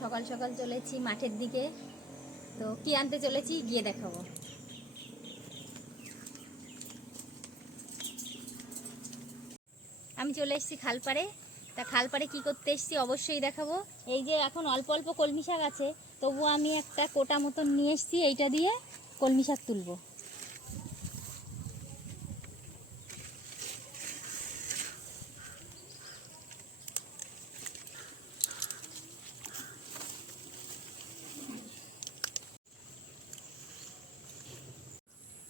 সকাল সকাল চলেছি মাঠের দিকে। তো কি আনতে চলেছি গিয়ে দেখাবো। আমি চলে এসেছি খালপাড়ে। তা খালপাড়ে কি করতে এসেছি অবশ্যই দেখাবো। এই যে এখন অল্প অল্প কলমি শাক আছে, তবু আমি একটা কোটা মতন নিয়ে এসেছি, এইটা দিয়ে কলমি শাক তুলবো।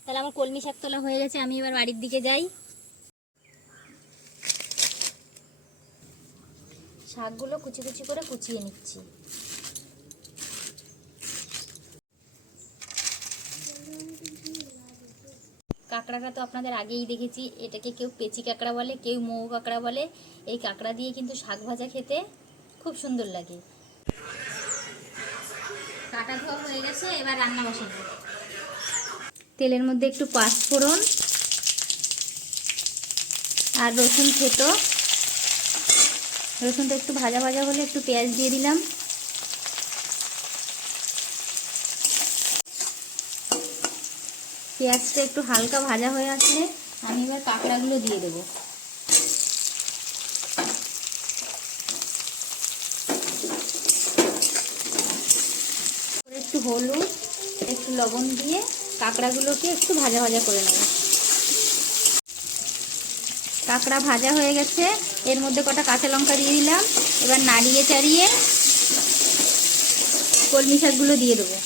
তাহলে আমার কলমি শাক তোলা হয়ে গেছে, আমি এবার বাড়ির দিকে যাই। শাকগুলো কুচি কুচি করে কুচিয়ে নিচ্ছি। কাঁকড়াটা তো আপনাদের আগেই দেখেছি, এটাকে কেউ পেঁচি কাঁকড়া বলে, কেউ মৌ কাঁকড়া বলে। এই কাঁকড়া দিয়ে কিন্তু শাক ভাজা খেতে খুব সুন্দর লাগে। কাটা ধোয়া হয়ে গেছে, এবার রান্না বসাবো। তেলের মধ্যে একটু পাঁচফোড়ন আর রসুন থেতো। রসুনটা একটু ভাজা ভাজা হলে একটু পেঁয়াজ দিয়ে দিলাম। পেঁয়াজটা একটু হালকা ভাজা হয়ে আসলে আমি এবার কাঁকড়াগুলো দিয়ে দেবো। একটু হলুদ, একটু লবণ দিয়ে কাঁকড়াগুলোকে একটু ভাজা ভাজা করে নেব। কাঁকড়া ভাজা হয়ে গেছে, এর মধ্যে কটা কাঁচা লঙ্কা দিয়ে দিলাম। এবার নাড়িয়ে চাড়িয়ে কলমি শাকগুলো দিয়ে দেবো।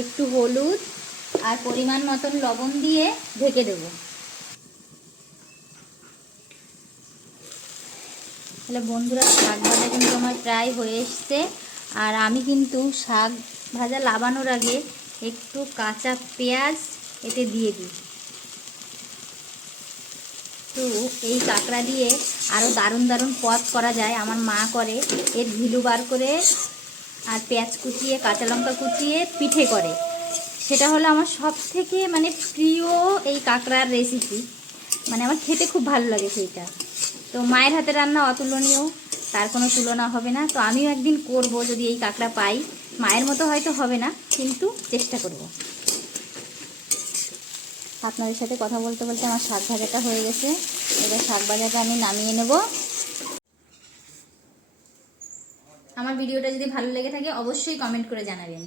একটু হলুদ আর পরিমাণ মতন লবণ দিয়ে ঢেকে দেব। তাহলে বন্ধুরা, শাক ভাজা কিন্তু আমার প্রায় হয়ে এসছে। আর আমি কিন্তু শাক ভাজা লাবানোর আগে একটু কাঁচা পেঁয়াজ এতে দিয়ে দিই। তো এই কাঁকড়া দিয়ে আরও দারুণ দারুণ পদ করা যায়, আমার মা করে। এর ঝিলু বার করে আর পেঁয়াজ কুচিয়ে কাঁচা লঙ্কা কুচিয়ে পিঠে করে। সেটা হলো আমার সব থেকে প্রিয় এই কাঁকড়ার রেসিপি। আমার খেতে খুব ভালো লাগে সেইটা। তো মায়ের হাতে রান্না অতুলনীয়, তার কোনো তুলনা হবে না। তো আমিও একদিন করব, যদি এই কাঁকড়া পাই। মায়ের মতো হয়তো হবে না, কিন্তু চেষ্টা করব। আপনাদের সাথে কথা বলতে বলতে আমার শাক ভাজাটা হয়ে গেছে। এবার শাক ভাজাটা আমি নামিয়ে নেব। আমার ভিডিওটা যদি ভালো লেগে থাকে অবশ্যই কমেন্ট করে জানাবেন।